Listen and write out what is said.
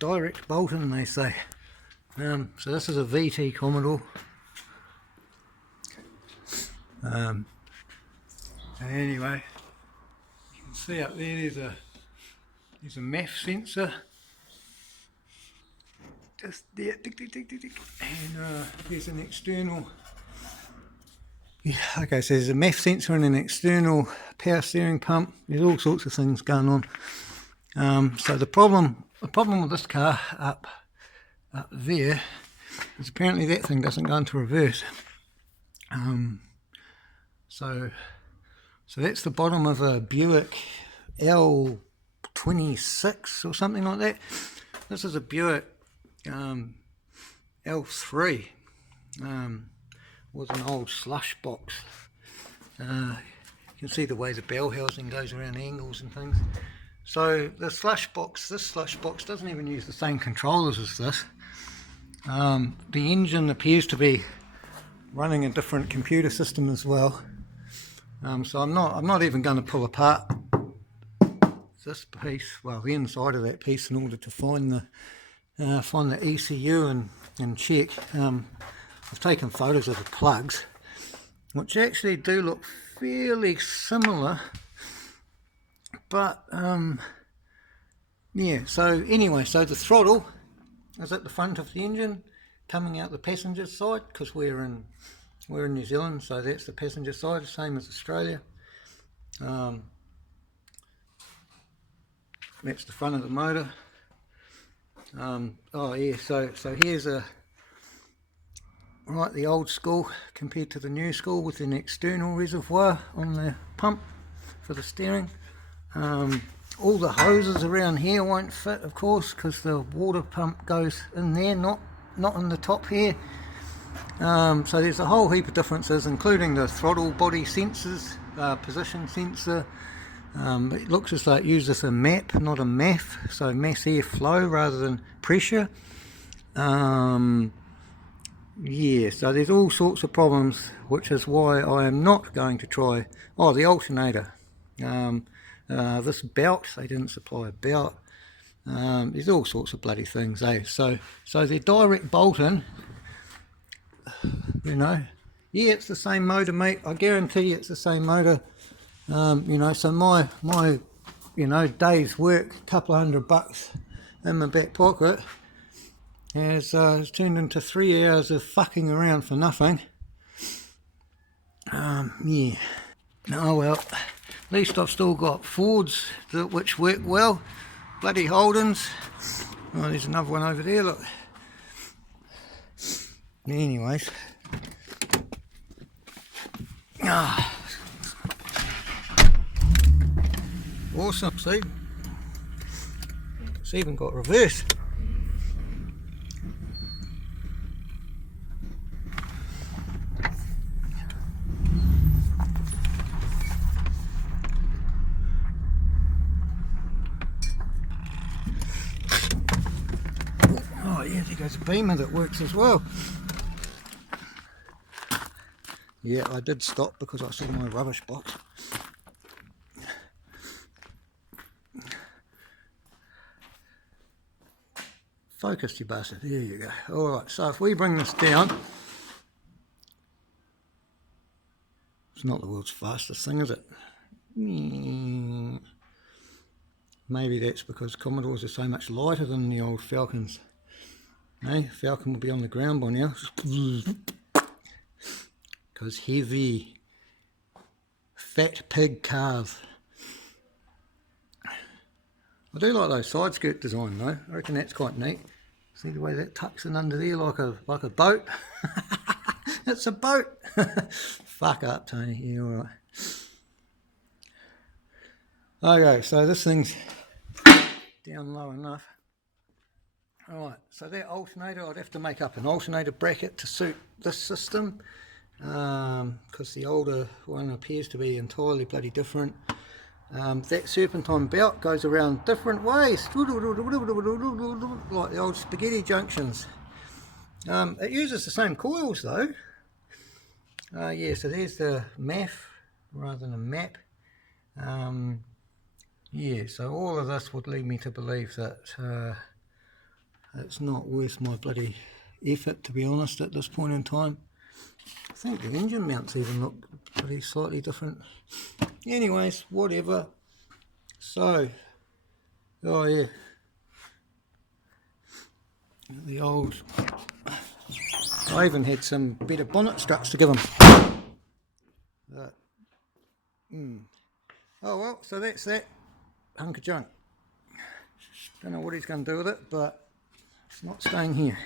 direct bolt-in, they say. So this is a VT Commodore. Anyway, you can see up there, there's a MEF sensor. Just there, tick, tick, tick, tick, tick. And there's an external. Yeah, okay, so there's a MEF sensor and an external power steering pump. There's all sorts of things going on. So the problem with this car up there is apparently that thing doesn't go into reverse. So that's the bottom of a Buick L26 or something like that. This is a Buick L3. Was an old slush box. You can see the way the bell housing goes around angles and things. So this slush box doesn't even use the same controllers as this. The engine appears to be running a different computer system as well. So I'm not even going to pull apart this piece, well, the inside of that piece, in order to find the ECU and check. I've taken photos of the plugs, which actually do look fairly similar, but yeah. So anyway, so the throttle is at the front of the engine, coming out the passenger side, because we're in New Zealand, so that's the passenger side, same as Australia. That's the front of the motor. Oh yeah, so here's the old school compared to the new school, with an external reservoir on the pump for the steering. All the hoses around here won't fit, of course, because the water pump goes in there, not in the top here. So there's a whole heap of differences, including the throttle body sensors, position sensor. It looks as though it uses a MAP, not a MAF, so mass airflow rather than pressure. Yeah, so there's all sorts of problems, which is why I am not going to try. Oh, the alternator. This belt, they didn't supply a belt. There's all sorts of bloody things, eh? So they're direct bolt-in. You know, yeah, it's the same motor, mate. I guarantee it's the same motor. You know, so my day's work, a couple of $100 in my back pocket, has turned into 3 hours of fucking around for nothing. Yeah. Oh well, at least I've still got Fords which work well. Bloody Holdens. Oh, there's another one over there, look. Anyways. Awesome, see? It's even got reverse. Oh yeah, there goes a beamer that works as well. Yeah, I did stop because I saw my rubbish box. Focus, you bastard. There you go. Alright, so if we bring this down, it's not the world's fastest thing, is it? Maybe that's because Commodores are so much lighter than the old Falcons. Eh? Falcon will be on the ground by now. Because heavy, fat pig cars. I do like those side skirt design though. I reckon that's quite neat. See the way that tucks in under there like a boat. It's a boat. Fuck up, Tony. Yeah, alright. Okay, so this thing's down low enough. Alright, so that alternator, I'd have to make up an alternator bracket to suit this system. Because the older one appears to be entirely bloody different. That serpentine belt goes around different ways, like the old spaghetti junctions. It uses the same coils though. Yeah, so there's the MAF rather than a MAP. Yeah, so all of this would lead me to believe that it's not worth my bloody effort, to be honest, at this point in time. I think the engine mounts even look pretty slightly different. Anyways, whatever. So, oh yeah, the old, I even had some better bonnet struts to give them. But, oh well, so that's that hunk of junk. Don't know what he's going to do with it, but it's not staying here.